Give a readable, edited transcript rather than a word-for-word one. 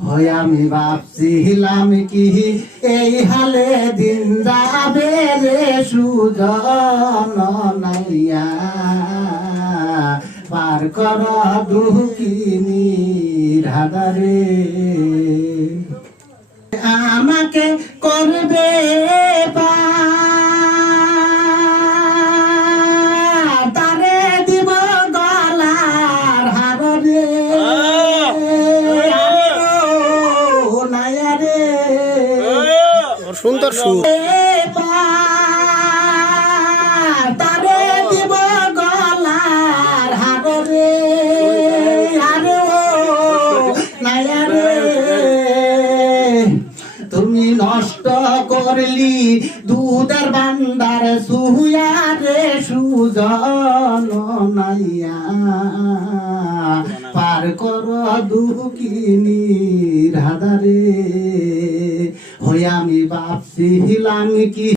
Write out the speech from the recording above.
হয় আমি ভাবছিলাম কি এই হালে দিন যাবে রে সুজন নাইয়া পার কর দুঃখিনী রাধারে আমাকে করবে তারে দিব গলার হার রে নাইয়া রে সুন্দর সুর তারে দিব গলার হার রে আরে ও নাইয়া রে তুমি নষ্ট করলি দুধের ভান্ডার সুয়া রে সুজন নাইয়া পার কর দুঃখিনী রাধারে হই আমি ভাবছিলাম কি